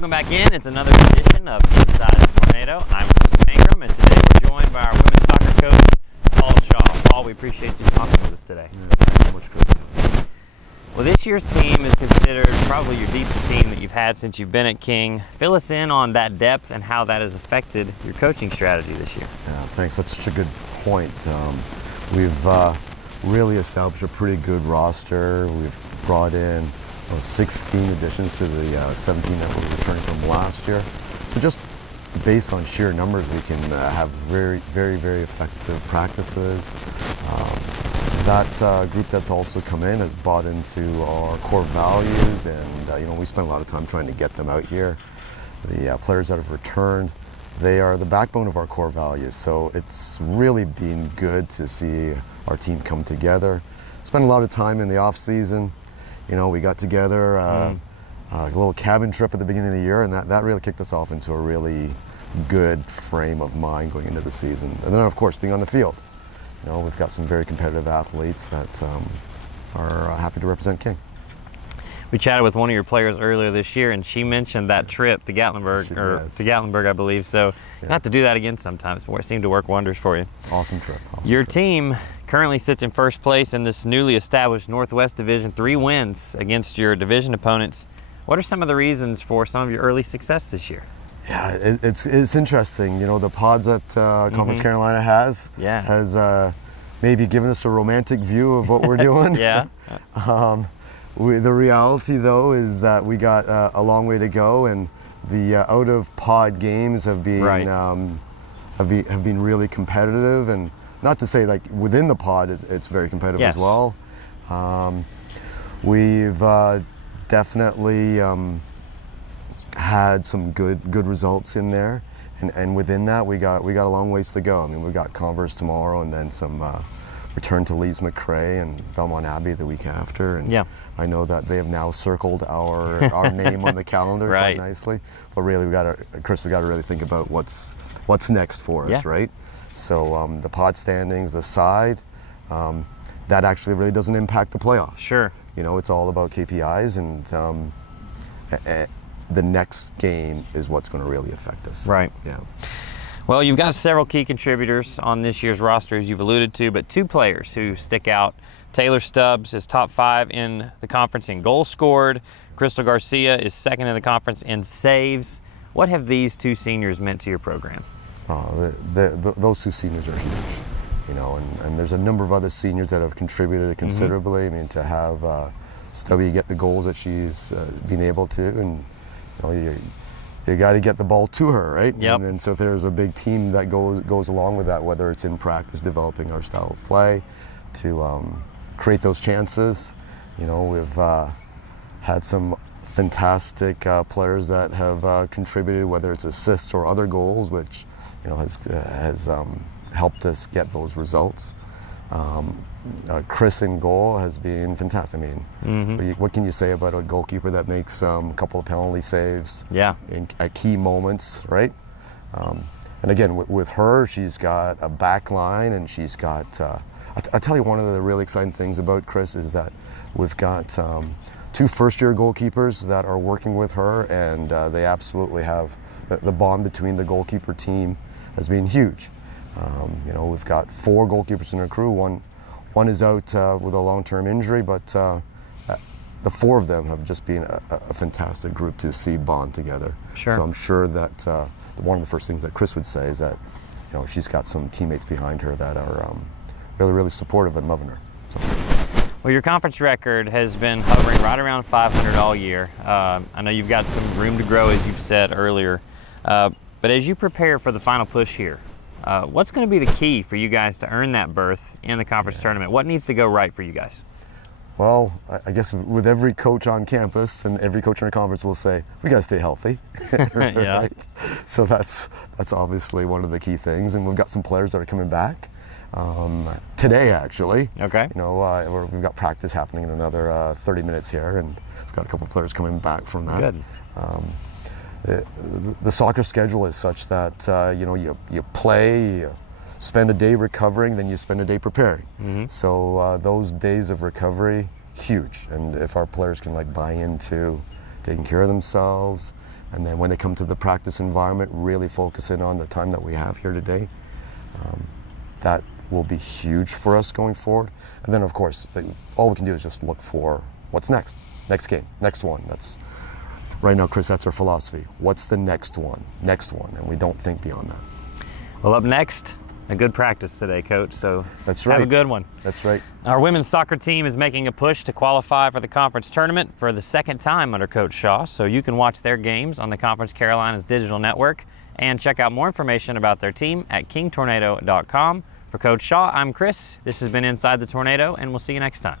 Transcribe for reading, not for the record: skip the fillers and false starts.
Welcome back in. It's another edition of Inside the Tornado. I'm Chris Mangrum, and today we're joined by our women's soccer coach, Paul Shaw. Paul, we appreciate you talking with us today. Thanks so much, Chris. Well, this year's team is considered probably your deepest team that you've had since you've been at King. Fill us in on that depth and how that has affected your coaching strategy this year. Yeah, thanks. That's such a good point. We've really established a pretty good roster. We've brought in 16 additions to the 17 that were returning from last year. So just based on sheer numbers, we can have very effective practices. That group that's also come in has bought into our core values, and we spent a lot of time trying to get them out here. The players that have returned, they are the backbone of our core values. So it's really been good to see our team come together. Spent a lot of time in the off season. We got together a little cabin trip at the beginning of the year, and that really kicked us off into a really good frame of mind going into the season. And then, of course, being on the field. We've got some very competitive athletes that are happy to represent King. We chatted with one of your players earlier this year, and she mentioned that trip to Gatlinburg, to Gatlinburg, I believe. So you have to do that again sometimes. Boy, it seemed to work wonders for you. Awesome trip. Your team currently sits in first place in this newly established Northwest Division, 3 wins against your division opponents. What are some of the reasons for some of your early success this year? Yeah, it's interesting. The pods that Conference Carolina has maybe given us a romantic view of what we're doing. Yeah. The reality, though, is that we got a long way to go, and the out-of-pod games have been have been really competitive. And not to say like within the pod, it's very competitive as well. We've definitely had some good results in there, and within that we got a long ways to go. I mean, we've got Converse tomorrow, and then some return to Leeds McRae and Belmont Abbey the week after. And I know that they have now circled our name on the calendar quite nicely. But really, Chris, we got to really think about what's next for us, right? So the pod standings, the side, that actually really doesn't impact the playoffs. Sure. It's all about KPIs, and the next game is what's going to really affect us. Right. Yeah. Well, you've got several key contributors on this year's roster, as you've alluded to, but 2 players who stick out. Taylor Stubbs is top 5 in the conference in goals scored. Crystal Garcia is second in the conference in saves. What have these 2 seniors meant to your program? Those 2 seniors are huge, and there's a number of other seniors that have contributed considerably. I mean, to have Stubby get the goals that she's been able to, and you got to get the ball to her, right? Yep. And so there's a big team that goes along with that, whether it's in practice developing our style of play, to create those chances. We've had some fantastic players that have contributed, whether it's assists or other goals, which has helped us get those results. Chris in goal has been fantastic. I mean, what can you say about a goalkeeper that makes a couple of penalty saves at key moments, right? And again, with her, she's got a back line, and she's got, I tell you, one of the really exciting things about Chris is that we've got 2 first-year goalkeepers that are working with her, and they absolutely have the bond between the goalkeeper team has been huge. We've got 4 goalkeepers in our crew. One is out with a long-term injury, but the 4 of them have just been a fantastic group to see bond together. Sure. So I'm sure that one of the first things that Chris would say is that she's got some teammates behind her that are really supportive and loving her. So. Well, your conference record has been hovering right around 500 all year. I know you've got some room to grow, as you've said earlier. But as you prepare for the final push here, what's going to be the key for you guys to earn that berth in the conference tournament? What needs to go right for you guys? Well, I guess with every coach on campus and every coach in our conference will say, we got to stay healthy. Right? So that's obviously one of the key things. And we've got some players that are coming back today, actually. Okay. We've got practice happening in another 30 minutes here, and we've got a couple of players coming back from that. Good. The soccer schedule is such that you play, you spend a day recovering, then you spend a day preparing. So those days of recovery, huge. And if our players can buy into taking care of themselves, And then when they come to the practice environment, really focus in on the time that we have here today. That will be huge for us going forward. And then, of course, all we can do is just look for what's next. Next game, next one. That's right now, Chris, that's our philosophy. What's the next one? Next one. And we don't think beyond that. Well, up next, a good practice today, Coach. So that's right. Have a good one. That's right. Our women's soccer team is making a push to qualify for the conference tournament for the second time under Coach Shaw. So you can watch their games on the Conference Carolinas digital network and check out more information about their team at kingtornado.com. For Coach Shaw, I'm Chris. This has been Inside the Tornado, and we'll see you next time.